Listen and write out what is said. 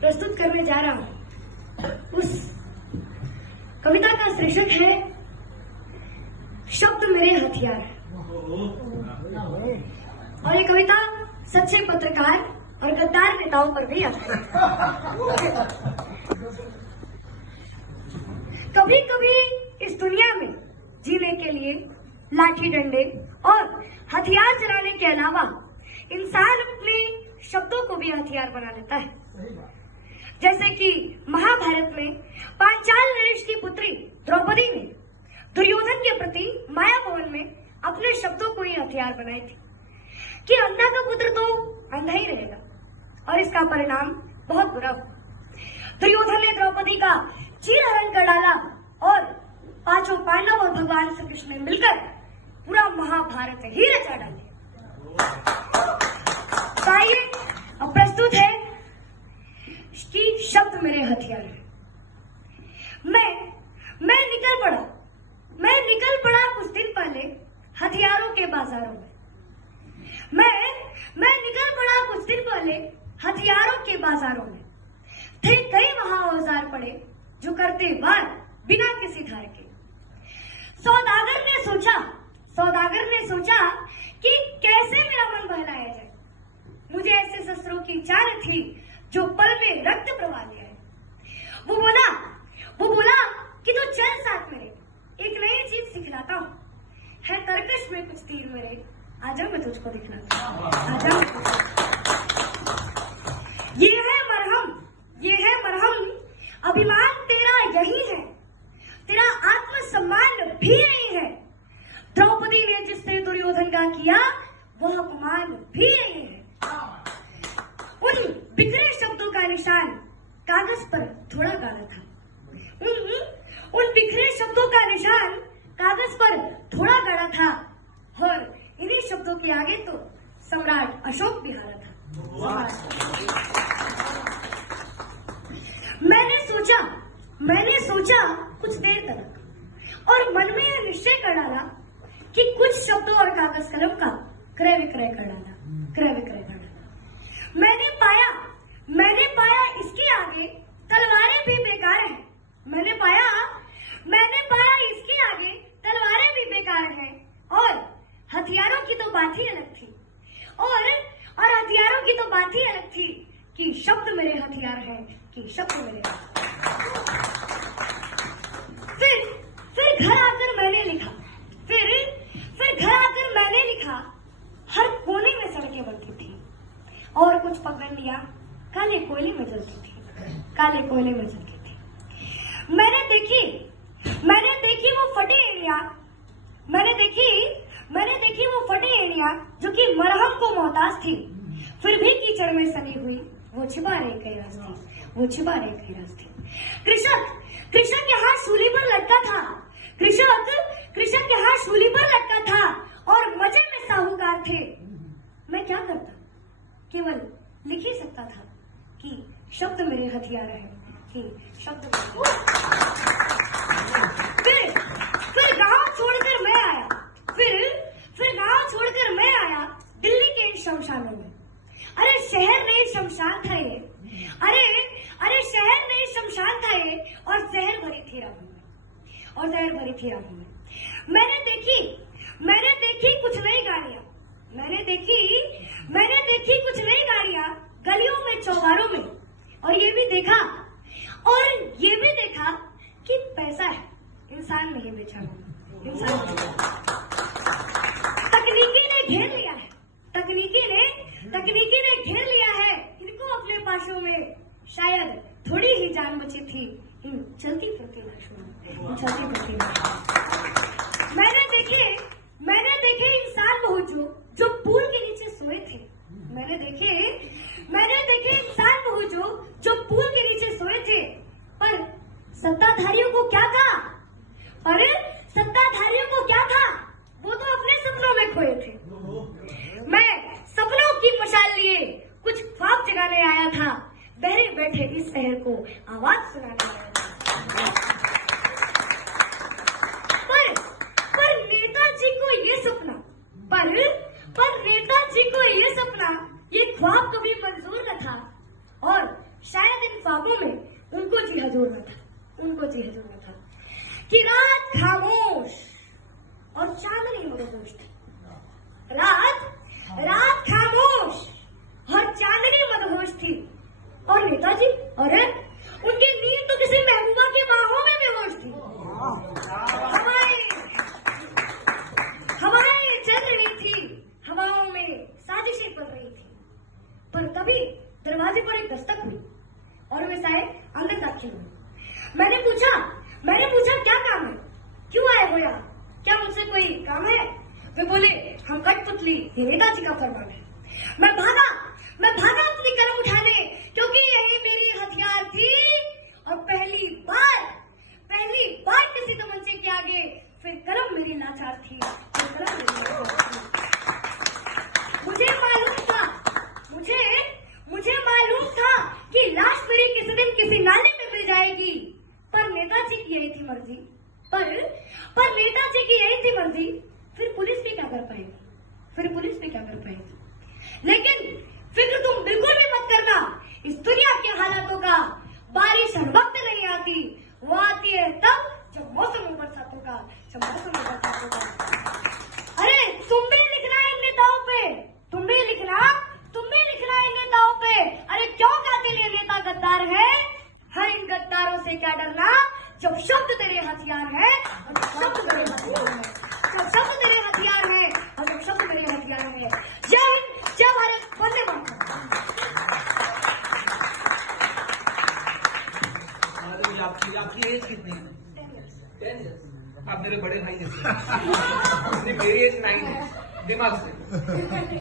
प्रस्तुत करने जा रहा हूं उस कविता का शीर्षक है शब्द मेरे हथियार। और ये कविता सच्चे पत्रकार और गद्दार नेताओं पर भी आती है। कभी कभी इस दुनिया में जीने के लिए लाठी डंडे और हथियार चलाने के अलावा इंसान अपने शब्दों को भी हथियार बना लेता है। जैसे कि महाभारत में पांचाल नरेश की पुत्री द्रौपदी ने दुर्योधन के प्रति माया मोहन में अपने शब्दों को ही हथियार बनाए थे कि अंधा का पुत्र तो अंधा ही रहेगा, और इसका परिणाम बहुत बुरा हुआ। दुर्योधन ने द्रौपदी का चीरहरण कर डाला और पांचों पांडव और भगवान श्री कृष्ण ने मिलकर पूरा महाभारत ही रचा डाले। आइए अब प्रस्तुत है कि शब्द मेरे हथियार है। मैं निकल पड़ा कुछ दिन पहले हथियारों के बाजारों में। मैं निकल पड़ा कुछ दिन पहले हथियारों के बाजारों में। थे कई वहां औजार पड़े जो करते वार बिना किसी धार के। सौदागर ने सोचा कि कैसे मेरा मन बहलाया जाए। मुझे ऐसे शस्त्रों की चाल थी जो पल में रक्त प्रवाह ले आए। वो बोला कि तू चल साथ मेरे, एक नई चीज सिखलाता हूँ। है तरकश में कुछ तीर मेरे, आजा मैं तुझको दिखलाता हूँ। आजा ये है मरहम, अभिमान तेरा यही है, तेरा आत्मसम्मान भी नहीं है। द्रौपदी ने जिसने दुर्योधन का किया वह अपमान भी नहीं है। उन बिखरे शब्दों का निशान कागज पर थोड़ा गाढ़ा था। उन बिखरे शब्दों का निशान कागज पर थोड़ा गाढ़ा था, और इन्हीं शब्दों के आगे तो सम्राट अशोक भी हारा था। मैंने सोचा कुछ देर तक और मन में यह निश्चय कर डाला कि कुछ शब्दों और कागज कलम का क्रय विक्रय कर डाला। मैंने पाया इसके आगे तलवारें भी बेकार हैं। मैंने पाया इसके आगे तलवारें भी बेकार हैं, और हथियारों की तो बात ही अलग थी। और हथियारों की तो बात ही अलग थी कि शब्द मेरे हथियार हैं, कि शब्द मेरे फिर घर आकर मैंने लिखा हर कोने में सड़कें बनती थी और कुछ पगडंडियां काले कोयले में जलती थी। मैंने देखी वो फटे एड़ियां जो कि मरहम को मोहताज थी, फिर भी कीचड़ में सनी हुई वो छिपा रही कई राज थी। कृषक यहाँ शूली पर लटका था। कृषक यहाँ शूली पर लटका था और मजे में साहूकार थे। मैं क्या करता, केवल लिख ही सकता था कि शब्द मेरे हथियार हैं, कि शब्द फिर गांव छोड़कर मैं आया दिल्ली के इन शमशानों में। अरे शहर नहीं शमशान था ये, और जहर भरी थी राहों में। मैंने देखी कुछ नई गाड़ियां गलियों में, चौबारों में, और ये भी देखा कि पैसा है, इंसान नहीं बेचा। तकनीकी ने घेर लिया है इनको अपने पासों में। शायद थोड़ी ही जान बची थी इन चलती फिरती लाशों में। मैंने देखे इंसान बहुत जो पुल के नीचे सोए थे। मैंने देखे इंसान बहुत जो पुल के नीचे सोए थे, पर सत्ताधारियों को क्या था? वो तो अपने सपनों में खोए थे। मैं सपनों की मशाल लिए कुछ ख्वाब जगाने आया था, बहरे बैठे इस शहर को आवाज सुनाने आया था। पर नेताजी को ये सपना, ये ख्वाब कभी मंजूर न था, और शायद इन तभी दरवाजे पर एक दस्तक हुई और वे सारे अंदर दाखिल हुए। मैंने पूछा क्या काम है, क्यों आए हो यहाँ, क्या मुझसे कोई काम है? वे बोले हम कठपुतली ये नेताजी का फरमान है। मैं भागा अपनी कलम उठाने, क्योंकि यही मेरी हथियार थी। और पहली बार किसी तमंचे के आगे फिर कलम मेरी लाचार थी। मुझे मालूम था कि लाश मेरी किसी दिन किसी नाले में मिल जाएगी, पर नेताजी की यही थी मर्जी। पर नेताजी की यही थी मर्जी, फिर पुलिस भी क्या कर पाएगी? लेकिन फिक्र तुम बिल्कुल भी मत करना इस दुनिया के हालातों का। बारिश हर वक्त नहीं आती, वो आती है तब जब मौसम बरसातों का। अरे तुम भी लिखना इन नेताओं पे, अरे क्यों कातिल ये नेता गद्दार है? हर इन गद्दारों से क्या डरना जब शब्द तेरे हथियार है और जब शब्द मेरे हथियार है। जय हिंद, जय भारत, वंदे मातरम। आपकी एज कितनी है? 10 इयर्स। आप मेरे बड़े भाई जैसे। मेरी एज 9 है दिमाग से।